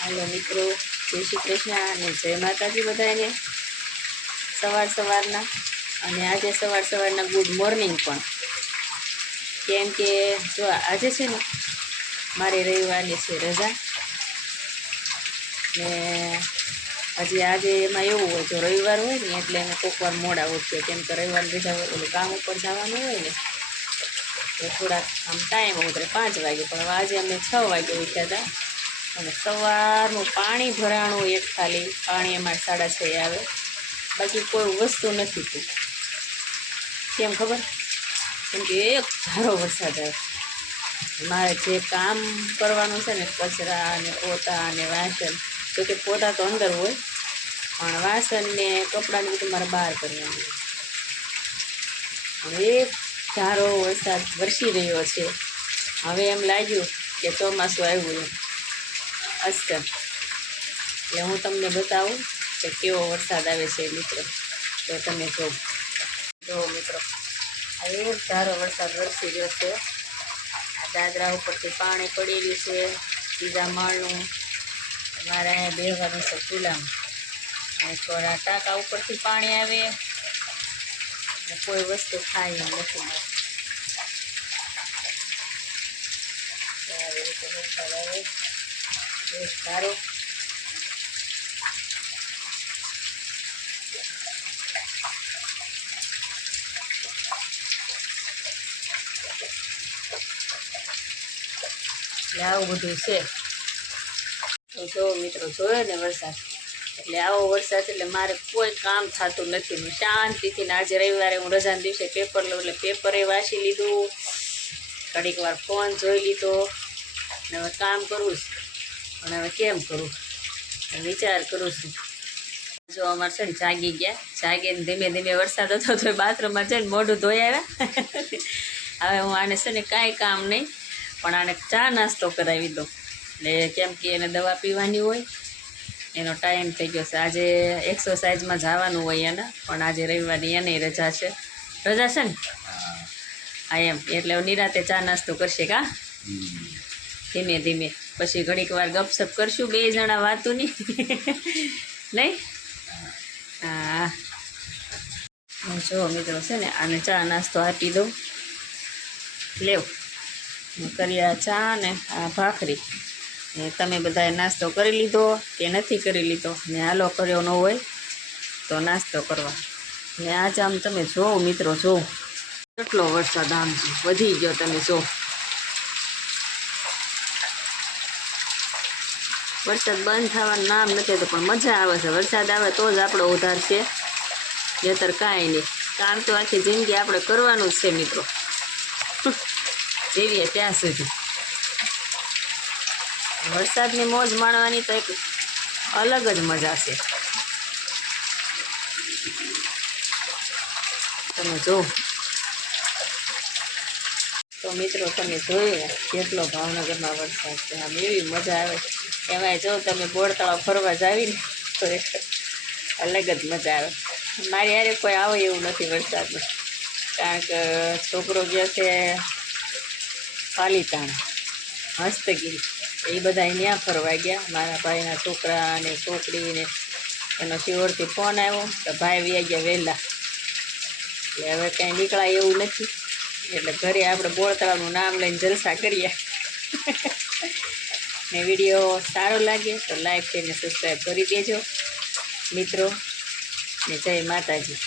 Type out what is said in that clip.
હાલો મિત્રો, જય શ્રી કૃષ્ણ અને જય માતાજી બધાને સવારના. અને આજે સવારના ગુડ મોર્નિંગ પણ, કેમ કે જો આજે છે ને મારી રવિવારની છે રજા. ને હજી આજે એમાં એવું હોય, જો રવિવાર હોય ને એટલે અમે કોઈક વાર મોડા ઉઠીએ, કેમ કે રવિવાર રજા હોય એટલે કામ ઉપર જવાનું હોય ને તો થોડાક આમ ટાઈમ ઉતરે 5 વાગે. પણ આજે અમે 6 વાગે ઉઠ્યા હતા. અને સવારનું પાણી ભરાણું, એક ખાલી પાણી અમારે 6:30 આવે, બાકી કોઈ વસ્તુ નથી થતી. કેમ ખબર? કેમ કે એક ધારો વરસાદ આવે. મારે જે કામ કરવાનું છે ને, કચરા અને પોતા અને વાસણ, તો કે પોતા તો અંદર હોય, પણ વાસણ ને કપડાં ને બધું મારે બહાર કરવાનું. એક ધારો વરસાદ વરસી રહ્યો છે. હવે એમ લાગ્યું કે ચોમાસું આવ્યું અસ્તર. એટલે હું તમને બતાવું કે કેવો વરસાદ આવે છે મિત્રો, તો તમે જો મિત્રો, આ એક ધારો વરસાદ વરસી રહ્યો છે. આ દાદરા ઉપરથી પાણી પડેલું છે, બીજા માળનું. મારે અહીંયા બેહવાનું છે ચૂલામાં, અને થોડા ટાંકા ઉપરથી પાણી આવે, કોઈ વસ્તુ ખાય એમ નથી. આવી રીતે વરસાદ આવે એક ધારો. એટલે આવું બધું છે. તો જો મિત્રો, જોયો ને વરસાદ, એટલે આવો વરસાદ એટલે મારે કોઈ કામ થતું નથી. હું શાંતિથી, આજે રવિવારે હું રજાના દિવસે પેપર લઉં એટલે પેપરે વાંચી લીધું, ઘડીક વાર ફોન જોઈ લીધો, ને હવે કામ કરું છું. પણ હવે કેમ કરું વિચાર કરું છું. જો અમારે છે ને જાગી ગયા, જાગીને ધીમે ધીમે વરસાદ હતો તો બાથરૂમમાં જઈને મોઢું ધોઈ આવ્યા. હવે હું આને છે ને કાંઈ કામ નહીં, પણ આને ચા નાસ્તો કરાવી દો. એટલે કેમ કે એને દવા પીવાની હોય, એનો ટાઈમ થઈ ગયો છે. આજે એક્સરસાઇઝમાં જવાનું હોય એને, પણ આજે રવિવારની એને રજા છે. રજા છે ને? હા એમ, એટલે નિરાતે ચા નાસ્તો કરશે કા ધીમે ધીમે. પછી ઘડીક વાર ગપસપ કરશું બે જણા, વાતુની નહીં? હા જો મિત્રો છે ને, આને ચા નાસ્તો આપી દઉં. લેવ કર્યા ચા ને આ ભાખરી. ને તમે બધાએ નાસ્તો કરી લીધો કે નથી કરી લીધો? ને હાલો કર્યો ન હોય તો નાસ્તો કરવા. ને આજ આમ તમે જોવો મિત્રો, જોવો કેટલો વરસાદ આમ વધી ગયો. તમે જો વરસાદ બંધ થવાનું નામ નથી તો, પણ મજા આવે છે. વરસાદ આવે તો જ આપણો ઉદ્ધાર છે, નહીંતર કાંઈ નહીં. કામ તો આખી જિંદગી આપણે કરવાનું જ છે મિત્રો, જીવીએ ત્યાં સુધી. વરસાદની મોજ માણવાની તો એક અલગ જ મજા છે. તમે જો તો મિત્રો, તમે જોયું ને કેટલો ભાવનગરમાં વરસાદ છે. આમ એવી મજા આવે. એમાંય જો તમે બોર તળાવ ફરવા જાવીને તો એક અલગ જ મજા આવે. મારી યારે કોઈ આવે એવું નથી વરસાદનું, કારણ કે છોકરો ગયો છે પાલીતાણા, હસ્તગીરી, એ બધા ત્યાં ફરવા ગયા. મારા ભાઈના છોકરા અને છોકરીને એનો શિવરથી ફોન આવ્યો તો ભાઈ વ્યા ગયા વહેલા. એટલે હવે કાંઈ નીકળાય એવું નથી, એટલે ઘરે આપણે બોર તળાવનું નામ લઈને જલસા કરીએ. ને વિડીયો સારો લાગે તો લાઈક કરીને સબસ્ક્રાઈબ કરી દેજો મિત્રો. ને જય માતાજી.